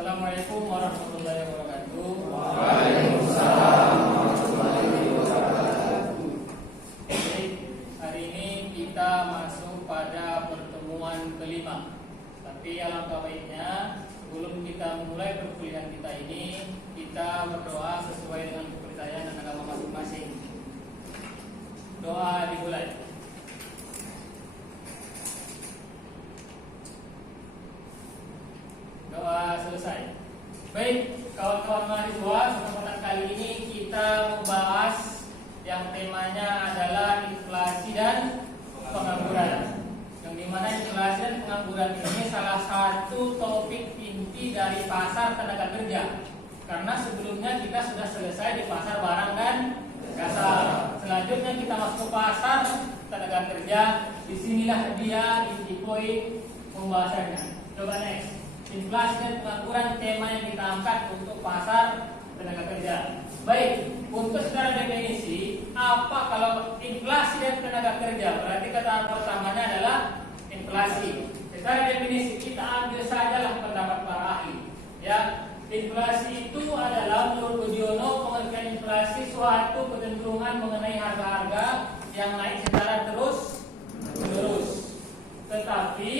Assalamualaikum warahmatullahi wabarakatuh. Waalaikumsalam warahmatullahi wabarakatuh. Baik, hari ini kita masuk pada pertemuan kelima. Tapi alangkah baiknya sebelum kita memulai perkuliahan kita ini, kita berdoa sesuai dengan kepercayaan dan agama masing-masing. Doa dimulai. Doa selesai. Baik, kawan-kawan mahasiswa, kesempatan kali ini kita membahas yang temanya adalah inflasi dan pengangguran. Yang dimana inflasi dan pengangguran ini salah satu topik inti dari pasar tenaga kerja. Karena sebelumnya kita sudah selesai di pasar barang dan jasa. Selanjutnya kita masuk ke pasar tenaga kerja. Disinilah dia di poin pembahasannya. Coba next. Inflasi dan pengangguran tema yang kita angkat untuk pasar tenaga kerja. Baik, untuk secara definisi, apa kalau inflasi dan tenaga kerja? Berarti kata pertamanya adalah inflasi. Secara definisi kita ambil sajalah pendapat para ahli. Ya, inflasi itu adalah menurut Budiono pengertian inflasi suatu kecenderungan mengenai harga-harga yang naik secara terus-menerus. Tetapi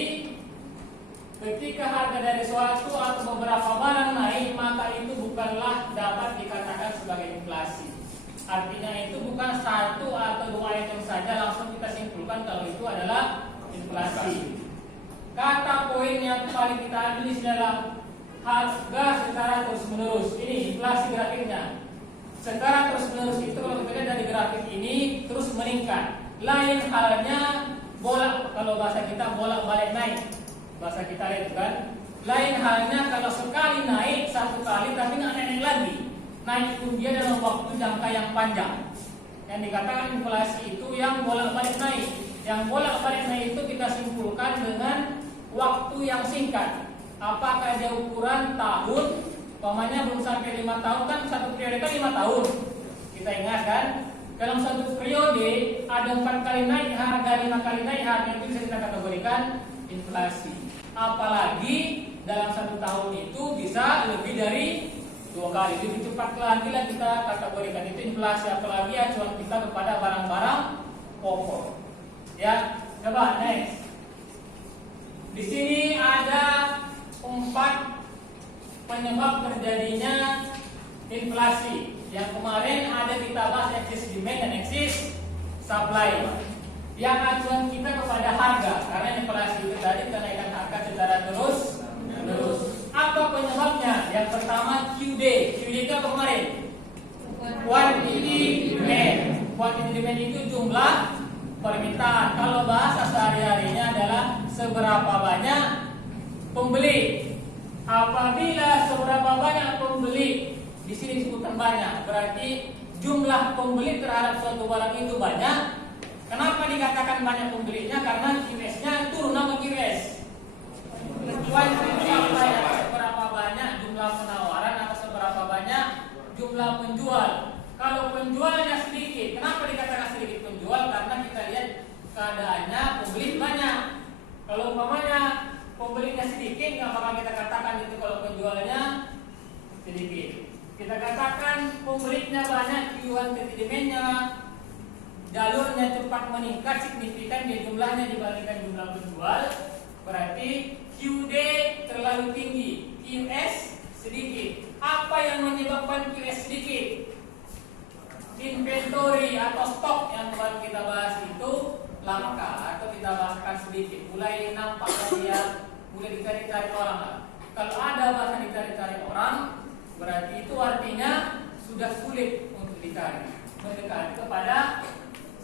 ketika harga dari suatu atau beberapa barang naik, maka itu bukanlah dapat dikatakan sebagai inflasi. Artinya itu bukan satu atau dua item saja langsung kita simpulkan kalau itu adalah inflasi. Kata poin yang paling kita ambil di sini adalah harga secara terus-menerus. Ini inflasi grafiknya. Secara terus-menerus itu kalau kita lihat dari grafik ini terus meningkat. Lain halnya kalau bahasa kita bolak-balik naik. Bahasa kita lihat kan, lain halnya kalau sekali naik satu kali tapi nggak naik lagi. Naik pun dia dalam waktu jangka yang panjang. Yang dikatakan inflasi itu yang bolak-balik naik. Yang bolak-balik naik itu kita simpulkan dengan waktu yang singkat. Apakah dia ukuran tahun? Umpamanya belum sampai 5 tahun kan satu periode kan 5 tahun. Kita ingat kan? Dalam satu periode ada 4 kali naik harga, 5 kali naik harga, itu bisa kita kategorikan inflasi. Apalagi dalam satu tahun itu bisa lebih dari 2 kali, lebih cepat lagi lah kita kategorikan itu inflasi. Apalagi acuan kita kepada barang-barang pokok. Ya, coba next. Di sini ada 4 penyebab terjadinya inflasi. Yang kemarin ada kita bahas excess demand dan excess supply. Yang acuan kita kepada harga, karena inflasi itu tadi kenaikan harga secara terus-menerus. Apa penyebabnya? Yang pertama QD. QD itu apa kemarin? Quantity demand. Quantity demand itu jumlah permintaan. Kalau bahasa sehari-harinya adalah seberapa banyak pembeli. Apabila seberapa banyak pembeli, di sini disebutkan banyak, berarti jumlah pembeli terhadap suatu barang itu banyak. Kenapa dikatakan banyak pembelinya? Karena QS-nya turun apa QS? Seberapa banyak jumlah penawaran atau seberapa banyak jumlah penjual. Kalau penjualnya sedikit, kenapa dikatakan sedikit penjual? Karena kita lihat keadaannya pembeli banyak. Kalau umpamanya pembelinya sedikit, nggak bakal kita katakan itu kalau penjualnya sedikit. Kita katakan pembelinya banyak, quantity demand-nya, jalurnya cepat meningkat signifikan di jumlahnya dibandingkan jumlah penjual, berarti QD terlalu tinggi, QS sedikit. Apa yang menyebabkan QS sedikit? Inventory atau stok yang baru kita bahas itu langka atau kita bahaskan sedikit. Mulai nampaknya dia mulai dicari-cari orang lah. Kalau ada bahasa dicari-cari orang, berarti itu artinya sudah sulit untuk dicari. Mendekati kepada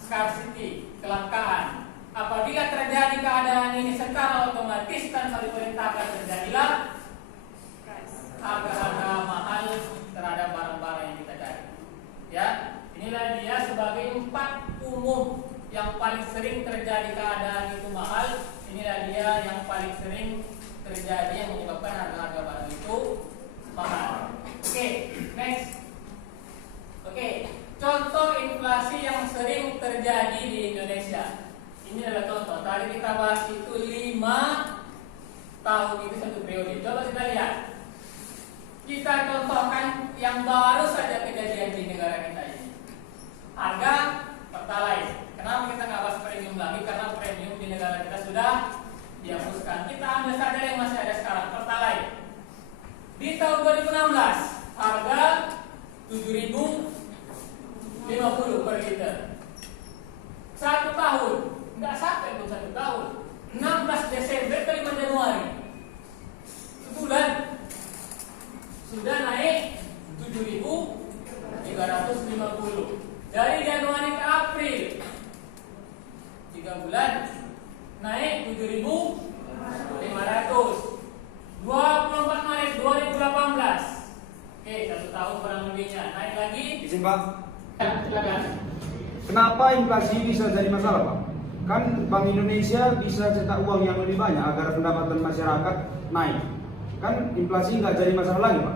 scarcity, kelangkaan. Apabila terjadi keadaan ini secara otomatis tanpa diperintahkan terjadilah harga-harga mahal terhadap barang-barang yang kita cari. Ya, inilah dia sebagai 4 umum yang paling sering terjadi keadaan itu mahal. Inilah dia yang paling sering terjadi yang menyebabkan harga-harga barang itu mahal. Oke, next. Oke. Contoh inflasi yang sering terjadi di Indonesia. Ini adalah contoh. Tadi kita bahas itu 5 tahun itu satu periode. Coba sudah naik 7.350. Dari Januari ke April 3 bulan naik 7.500. 24 Maret 2018. Oke, 1 tahun kurang lebihnya. Naik lagi. Izin Pak, Silakan. kenapa inflasi bisa jadi masalah Pak? Kan Bank Indonesia bisa cetak uang yang lebih banyak agar pendapatan masyarakat naik. Kan inflasi nggak jadi masalah lagi Pak?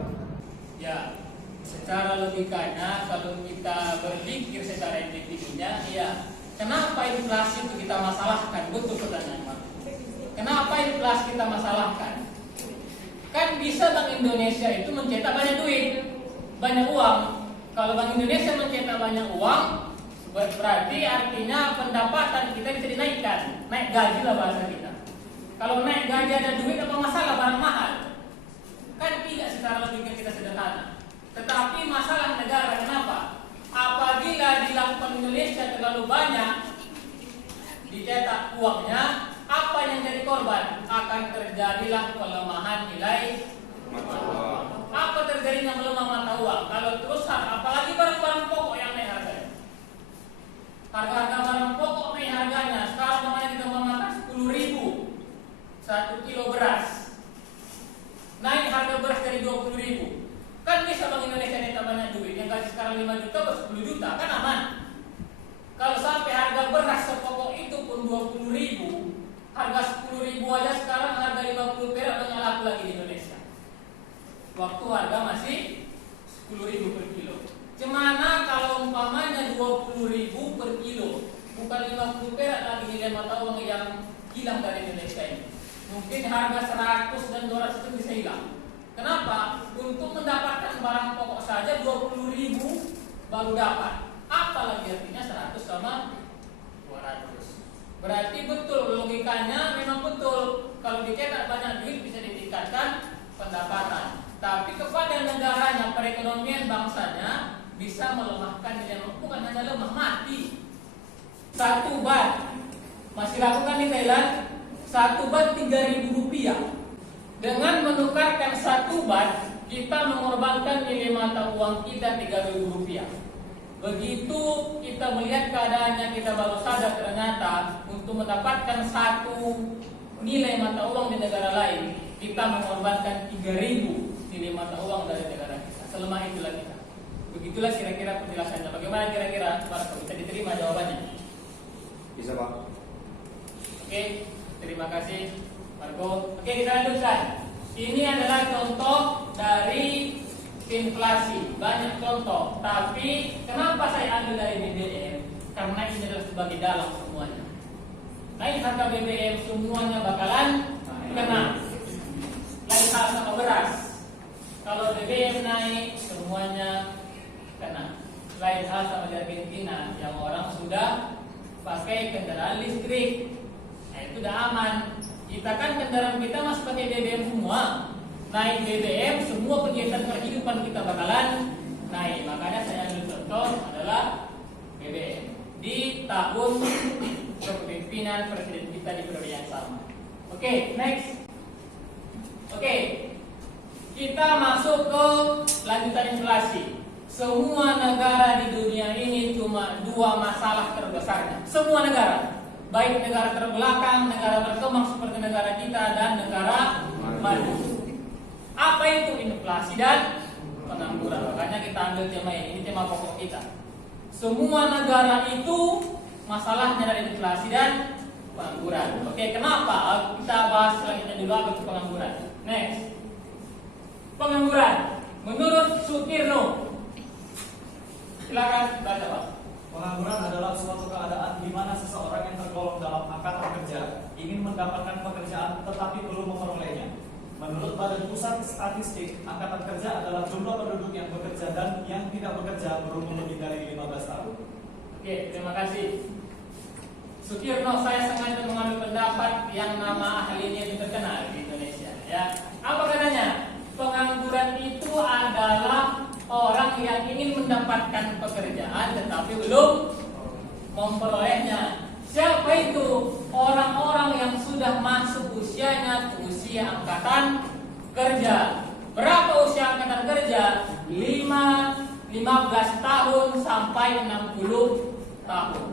Ya, secara logikanya kalau kita berpikir secara individunya, ya kenapa inflasi itu kita masalahkan? Betul pertanyaan Pak. Kenapa inflasi kita masalahkan? Kan bisa Bank Indonesia itu mencetak banyak duit, banyak uang. Kalau Bank Indonesia mencetak banyak uang, berarti artinya pendapatan kita bisa dinaikkan, naik gaji lah bahasa kita. Kalau naik gaji ada duit apa masalah, barang mahal? Kan tidak, secara logika kita sederhana. Tetapi masalah negara kenapa? Apabila dilakukan Indonesia terlalu banyak dicetak uangnya, apa yang jadi korban? Akan terjadilah pelemahan nilai mata uang. Apa terjadinya melemah mata uang? Kalau terus apalagi barang-barang pokok yang naik harganya. Harga-harga barang pokok naik harganya. Sekarang kemarin kita memakan 10.000 1 kilo beras. Naik harga beras dari 20.000. Kan bisa Bank Indonesia nyetak banyak duit. Yang gaji sekarang 5 juta ke 10 juta, kan aman. Kalau sampai harga beras sepokok itu pun 20.000, harga 10.000 aja sekarang harga 50 perak banyak laku lagi di Indonesia. Waktu harga masih 10.000 per kilo. Cemana kalau umpamanya 20.000 per kilo, bukan 50 perak lagi nilai mata uang yang hilang dari Indonesia ini. Mungkin harga 100 dan 200 itu bisa hilang. Kenapa? Untuk mendapatkan barang pokok saja 20.000 baru dapat. Apalagi artinya 100 sama 200. Berarti betul logikanya, memang betul kalau dicetak banyak duit bisa ditingkatkan pendapatan. Tapi kepada negaranya, perekonomian bangsanya bisa melemahkan nilai, bukan hanya lemah, mati. 1 bat masih lakukan di Thailand, 1 bat 3.000 rupiah. Dengan menukarkan 1 bat, kita mengorbankan nilai mata uang kita 3.000 rupiah. Begitu kita melihat keadaannya, kita baru sadar ternyata untuk mendapatkan 1 nilai mata uang di negara lain, kita mengorbankan 3.000 nilai mata uang dari negara kita. Selemah itulah kita. Begitulah kira-kira penjelasannya. Bagaimana kira-kira Pak, bisa diterima jawabannya? Bisa Pak. Oke, terima kasih Marco. Oke, kita lanjutkan. Ini adalah contoh dari inflasi, banyak contoh. Tapi kenapa saya ambil dari BBM? Karena ini adalah sebagai dalam semuanya. Naik harga BBM semuanya bakalan kena. Lain hal sama beras. Kalau BBM naik semuanya kena. Lain hal sama di Argentina yang orang sudah pakai kendaraan listrik. Nah, itu udah aman. Kita kan kendaraan kita masih pakai BBM semua. Naik BBM, semua kegiatan kehidupan kita bakalan naik. Makanya saya ambil contoh adalah BBM di tahun kepemimpinan presiden kita di periode yang sama. Oke, next. Oke, kita masuk ke lanjutan inflasi. Semua negara di dunia ini cuma 2 masalah terbesarnya. Semua negara, baik negara terbelakang, negara berkembang seperti negara kita, dan negara maju. Apa itu inflasi dan pengangguran? Makanya kita ambil tema ini tema pokok kita. Semua negara itu masalahnya dari inflasi dan pengangguran. Oke, kenapa? Kita bahas selanjutnya dulu apa itu pengangguran. Next. Pengangguran menurut Sutirno. Silakan baca Pak. Pengangguran adalah suatu keadaan di mana seseorang yang tergolong dalam angkatan kerja ingin mendapatkan pekerjaan tetapi belum memperolehnya. Menurut Badan Pusat Statistik, angkatan kerja adalah jumlah penduduk yang bekerja dan yang tidak bekerja berumur lebih dari 15 tahun. Oke, terima kasih. Sutirno, saya sengaja mengambil pendapat yang nama ahlinya itu terkenal di Indonesia. Ya, apa katanya? Pengangguran itu adalah orang yang ingin mendapatkan pekerjaan tetapi belum memperolehnya. Siapa itu? Orang-orang yang sudah masuk usianya usia angkatan kerja. Berapa usia angkatan kerja? bekerja 15 tahun sampai 60 tahun.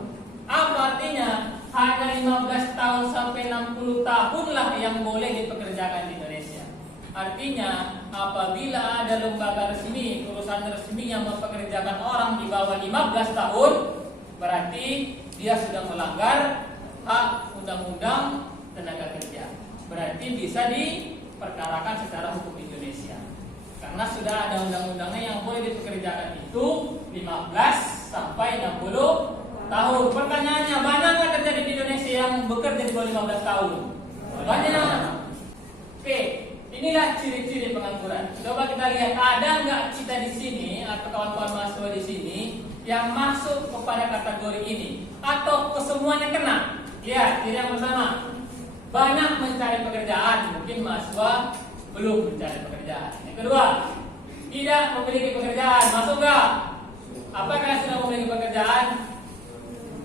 Apa artinya? Hanya 15 tahun sampai 60 tahunlah yang boleh dipekerjakan di Indonesia. Artinya, apabila ada lembaga resmi, perusahaan resmi yang mempekerjakan orang di bawah 15 tahun, berarti dia sudah melanggar hak undang-undang tenaga kerja. Berarti bisa diperkarakan secara hukum Indonesia. Karena sudah ada undang-undangnya yang boleh dipekerjakan itu 15 sampai 60 tahun. Pertanyaannya, banyak nggak terjadi di Indonesia yang bekerja di bawah 15 tahun? Banyak. Oke, inilah ciri-ciri pengangguran. Coba kita lihat, ada nggak kita di sini atau kawan-kawan mahasiswa di sini yang masuk kepada kategori ini atau kesemuanya kena? Lihat, ciri yang pertama, banyak mencari pekerjaan. Mungkin mahasiswa belum mencari pekerjaan. Yang kedua, tidak memiliki pekerjaan. Masuk nggak? Apakah sudah memiliki pekerjaan?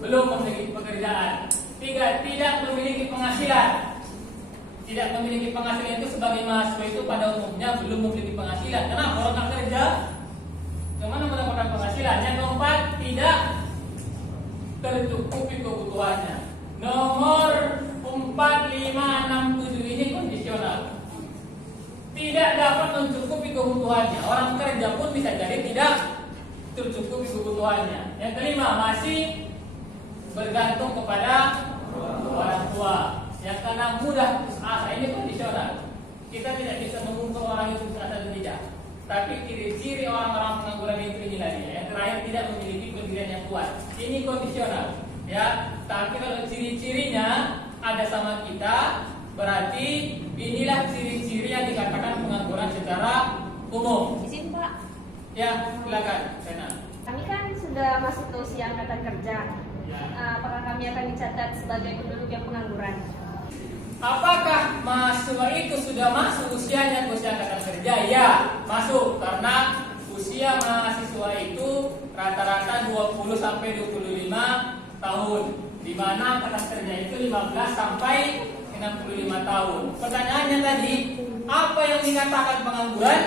Belum memiliki pekerjaan. Tiga, tidak memiliki penghasilan. Tidak memiliki penghasilan itu sebagai mahasiswa itu pada umumnya belum memiliki penghasilan. Kenapa? Kalau tak kerja, gimana mendapatkan penghasilan? Yang keempat, tidak tercukupi kebutuhannya. Nomor 4, 5, 6, 7 ini kondisional. Tidak dapat mencukupi kebutuhannya. Orang kerja pun bisa jadi tidak tercukupi kebutuhannya. Yang kelima, masih bergantung kepada orang tua. Yang keenam, mudah putus asa. Ini kondisional. Kita tidak bisa mengukur orang itu putus asa atau tidak. Tapi ciri-ciri orang-orang pengangguran itu ini lagi. Yang terakhir, tidak memiliki pendirian yang kuat. Ini kondisional. Ya, tapi kalau ciri-cirinya ada sama kita, berarti inilah ciri-ciri yang dikatakan pengangguran secara umum. Izin Pak. Ya, silakan, Sena. Kami kan sudah masuk ke usia angkatan kerja. Ya. Apakah kami akan dicatat sebagai penduduk yang pengangguran? Apakah mahasiswa itu sudah masuk usianya ke usia angkatan kerja? Ya, masuk, karena usia mahasiswa itu rata-rata 20 sampai 25 tahun, di mana angkatan kerja itu 15 sampai 65 tahun. Pertanyaannya tadi, apa yang dikatakan pengangguran?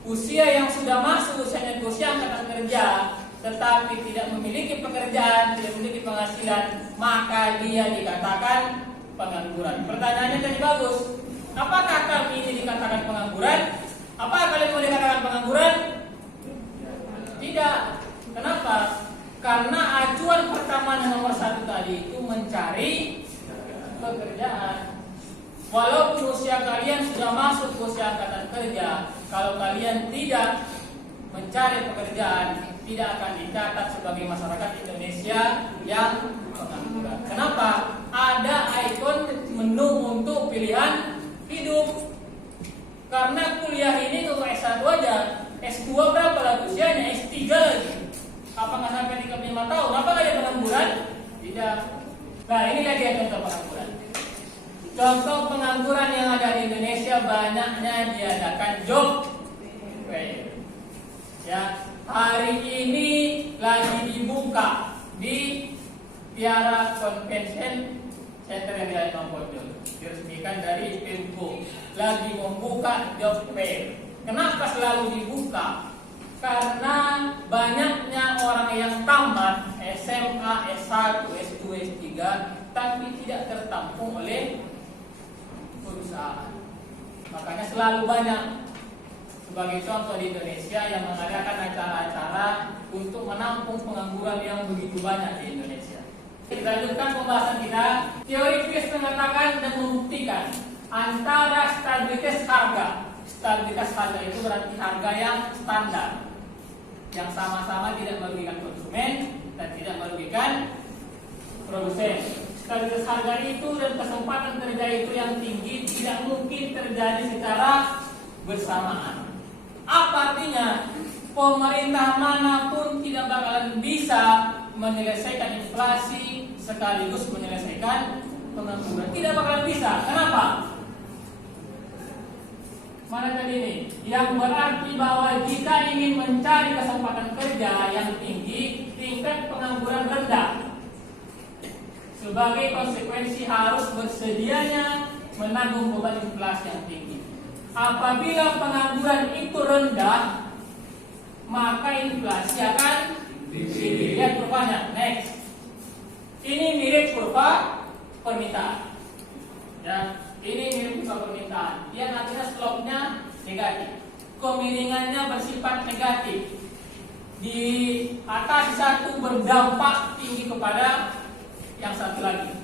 Usia yang sudah masuk usianya ke usia angkatan kerja, tetapi tidak memiliki pekerjaan, tidak memiliki penghasilan, maka dia dikatakan pengangguran. Pertanyaannya tadi bagus. Apakah kami ini dikatakan pengangguran? Apakah kalian mau dikatakan pengangguran? Tidak. Kenapa? Karena acuan pertama nomor 1 tadi itu mencari pekerjaan. Walaupun usia kalian sudah masuk ke usia angkatan kerja, kalau kalian tidak mencari pekerjaan, tidak akan dicatat sebagai masyarakat Indonesia yang pengangguran. Kenapa? Ada ikon menu untuk pilihan hidup. Karena kuliah ini untuk S1 aja, S2 berapa lagi usianya? S3 lagi. Apakah sampai 35 tahun? Apakah ada pengangguran? Tidak. Nah, inilah dia contoh pengangguran. Contoh pengangguran yang ada di Indonesia, banyaknya diadakan job fair. Ya, hari ini lagi dibuka di Tiara Convention Center yang di Mampojol, diresmikan dari Pemko, lagi membuka job fair. Kenapa selalu dibuka? Karena banyaknya orang yang tamat SMA, S1, S2, S3, tapi tidak tertampung oleh perusahaan. Makanya selalu banyak, sebagai contoh di Indonesia, yang mengadakan acara-acara untuk menampung pengangguran yang begitu banyak di Indonesia. Kita lanjutkan pembahasan kita. Teori Peirce mengatakan dan membuktikan antara stabilitas harga. Stabilitas harga itu berarti harga yang standar, yang sama-sama tidak merugikan konsumen dan tidak merugikan produsen. Stabilitas harga itu dan kesempatan kerja itu yang tinggi tidak mungkin terjadi secara bersamaan. Apa artinya? Pemerintah manapun tidak bakalan bisa menyelesaikan inflasi sekaligus menyelesaikan pengangguran. Tidak bakalan bisa. Kenapa? Mana tadi ini? Yang berarti bahwa jika ingin mencari kesempatan kerja yang tinggi, tingkat pengangguran rendah. Sebagai konsekuensi harus bersedianya menanggung beban inflasi yang tinggi. Apabila pengangguran itu rendah, maka inflasi akan tinggi. Lihat kurvanya. Next. Ini mirip kurva permintaan. Ya, ini mirip kurva permintaan. Yang artinya slope-nya negatif. Kemiringannya bersifat negatif. Di atas satu berdampak tinggi kepada yang satu lagi.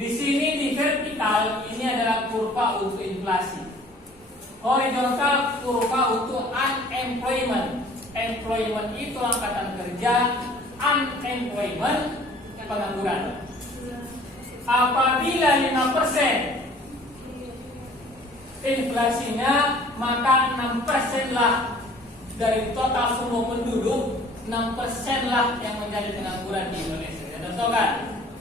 Di sini di vertikal ini adalah kurva untuk inflasi. Horizontal kurva untuk unemployment. Employment itu angkatan kerja, unemployment pengangguran. Apabila 5% inflasinya, maka 6% lah dari total semua penduduk, 6% lah yang menjadi pengangguran di Indonesia. Contoh kan?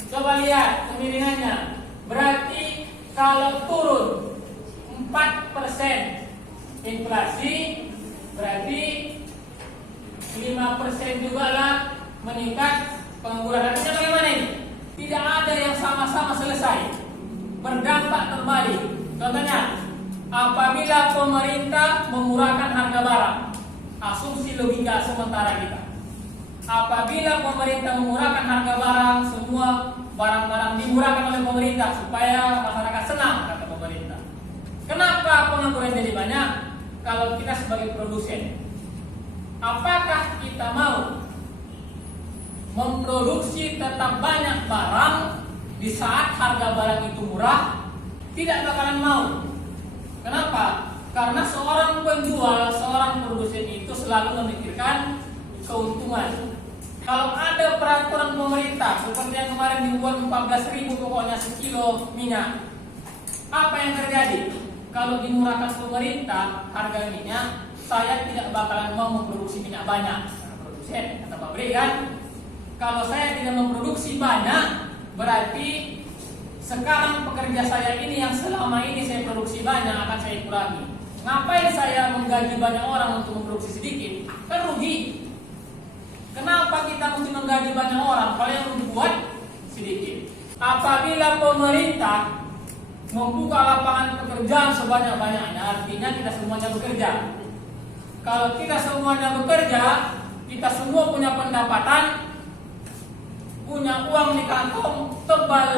Coba lihat kemiringannya. Berarti kalau turun 4% inflasi, berarti 5% juga lah meningkat pengangguran. Artinya bagaimana ini? Tidak ada yang sama-sama selesai, berdampak terbalik. Contohnya, apabila pemerintah memurahkan harga barang, asumsi logika sementara kita. Apabila pemerintah memurahkan harga barang, semua barang-barang dimurahkan oleh pemerintah supaya masyarakat senang, kata pemerintah. Kenapa pengangguran jadi banyak? Kalau kita sebagai produsen, apakah kita mau memproduksi tetap banyak barang di saat harga barang itu murah? Tidak bakalan mau. Kenapa? Karena seorang penjual, seorang produsen itu selalu memikirkan keuntungan. Kalau ada peraturan pemerintah seperti yang kemarin dibuat 14.000 pokoknya sekilo minyak, apa yang terjadi? Kalau dimurahkan pemerintah harga minyak, saya tidak bakalan mau memproduksi minyak banyak. Produsen kata pabrik kan, kalau saya tidak memproduksi banyak, berarti sekarang pekerja saya ini yang selama ini saya produksi banyak akan saya kurangi. Ngapain saya menggaji banyak orang untuk memproduksi sedikit? Kan rugi. Kenapa kita mesti menggaji banyak orang kalau yang membuat sedikit? Apabila pemerintah membuka lapangan pekerjaan sebanyak-banyaknya, artinya kita semuanya bekerja. Kalau kita semuanya bekerja, kita semua punya pendapatan, punya uang di kantong, tebal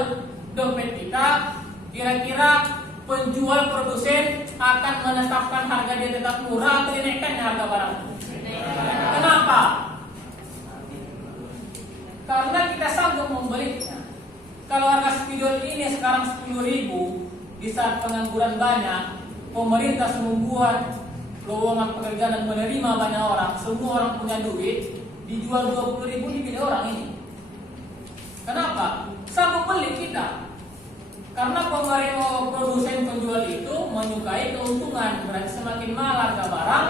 dompet kita, kira-kira penjual produsen akan menetapkan harga dia tetap murah atau dinaikkan harga barang? Kenapa? Karena kita sanggup membelinya. Kalau harga spidol ini sekarang 10.000, di saat pengangguran banyak, pemerintah membuat lowongan pekerjaan dan menerima banyak orang, semua orang punya duit, dijual 20.000 dipilih orang ini. Kenapa? Sanggup beli kita. Karena pemerintah produsen penjual itu menyukai keuntungan. Berarti semakin mahal harga barang,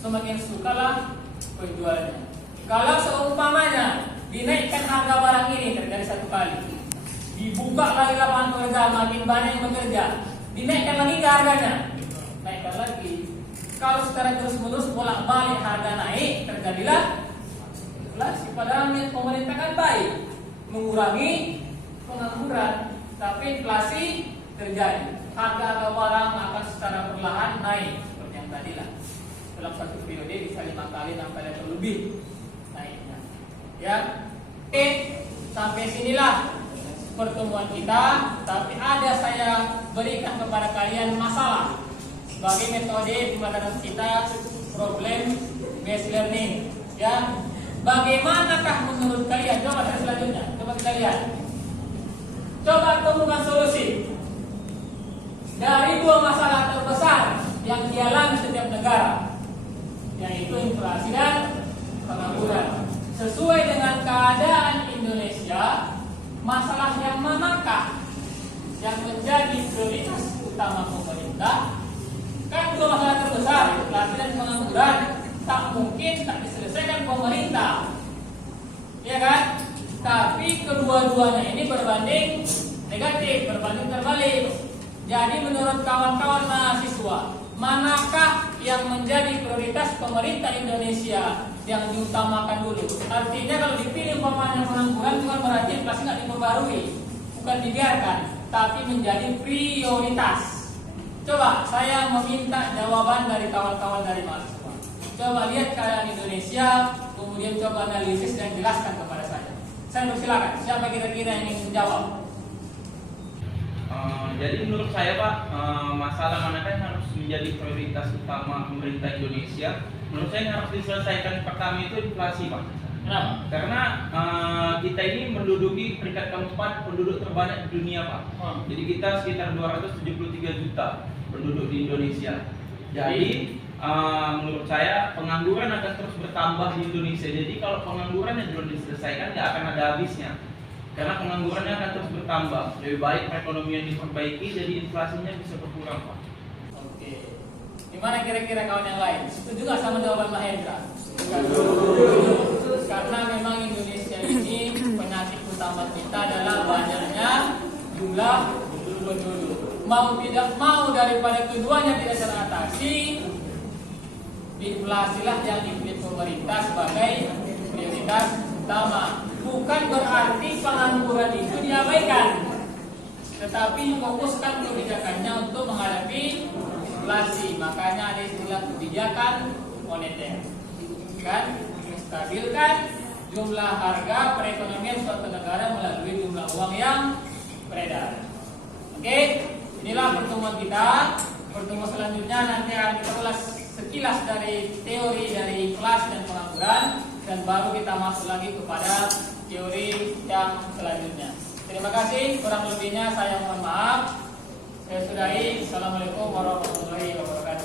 semakin sukalah penjualnya. Kalau seumpamanya dinaikkan harga barang ini terjadi satu kali, dibuka lagi lapangan pekerjaan, makin banyak yang bekerja, dinaikkan lagi ke harganya, naikkan lagi. Kalau secara terus-menerus bolak-balik harga naik, terjadilah inflasi. Padahal niat pemerintah kan baik, mengurangi pengangguran, tapi inflasi terjadi. Harga barang akan secara perlahan naik seperti yang tadi lah. Dalam satu periode bisa 5 kali sampai lebih naiknya. Ya, oke, sampai sinilah pertemuan kita. Tapi ada saya berikan kepada kalian masalah sebagai metode pembelajaran kita, problem based learning. Ya, bagaimanakah menurut kalian? Coba saya selanjutnya, coba kita lihat. Coba temukan solusi dari dua masalah terbesar yang dialami setiap negara, yaitu inflasi dan pengangguran. Sesuai dengan keadaan Indonesia, masalah yang manakah yang menjadi prioritas utama pemerintah? Kan dua masalah terbesar, inflasi dan pengangguran, tak mungkin tak diselesaikan pemerintah, ya kan? Tapi kedua-duanya ini berbanding negatif, berbanding terbalik. Jadi menurut kawan-kawan mahasiswa, manakah yang menjadi prioritas pemerintah Indonesia yang diutamakan dulu? Artinya kalau dipilih umpamanya pengangguran, bukan berarti inflasi nggak diperbarui, bukan dibiarkan, tapi menjadi prioritas. Coba saya meminta jawaban dari kawan-kawan dari mahasiswa. Coba lihat keadaan Indonesia, kemudian coba analisis dan jelaskan kepada saya. Saya persilakan, siapa kira-kira yang ingin menjawab? Jadi menurut saya Pak, masalah manakah yang harus menjadi prioritas utama pemerintah Indonesia? Menurut saya yang harus diselesaikan pertama itu inflasi Pak. Kenapa? Karena kita ini menduduki peringkat keempat penduduk terbanyak di dunia Pak. Jadi kita sekitar 273 juta penduduk di Indonesia. Jadi menurut saya pengangguran akan terus bertambah di Indonesia. Jadi kalau pengangguran yang belum diselesaikan nggak akan ada habisnya. Karena penganggurannya akan terus bertambah. Lebih baik perekonomian diperbaiki, jadi inflasinya bisa berkurang Pak. Oke. Gimana kira-kira kawan yang lain? Setuju nggak sama jawaban Mahendra? Karena memang Indonesia ini penyakit utama kita adalah banyaknya jumlah penduduk. Mau tidak mau daripada keduanya tidak teratasi, inflasilah yang dipilih pemerintah sebagai prioritas utama. Bukan berarti pengangguran itu diabaikan, tetapi fokuskan kebijakannya untuk menghadapi inflasi. Makanya ada istilah kebijakan moneter, kan? Menstabilkan jumlah harga perekonomian suatu negara melalui jumlah uang yang beredar. Oke, inilah pertemuan kita. Pertemuan selanjutnya nanti akan kita ulas sekilas dari teori dari inflasi dan pengangguran, dan baru kita masuk lagi kepada teori yang selanjutnya. Terima kasih, kurang lebihnya saya mohon maaf. Saya sudahi. Assalamualaikum warahmatullahi wabarakatuh.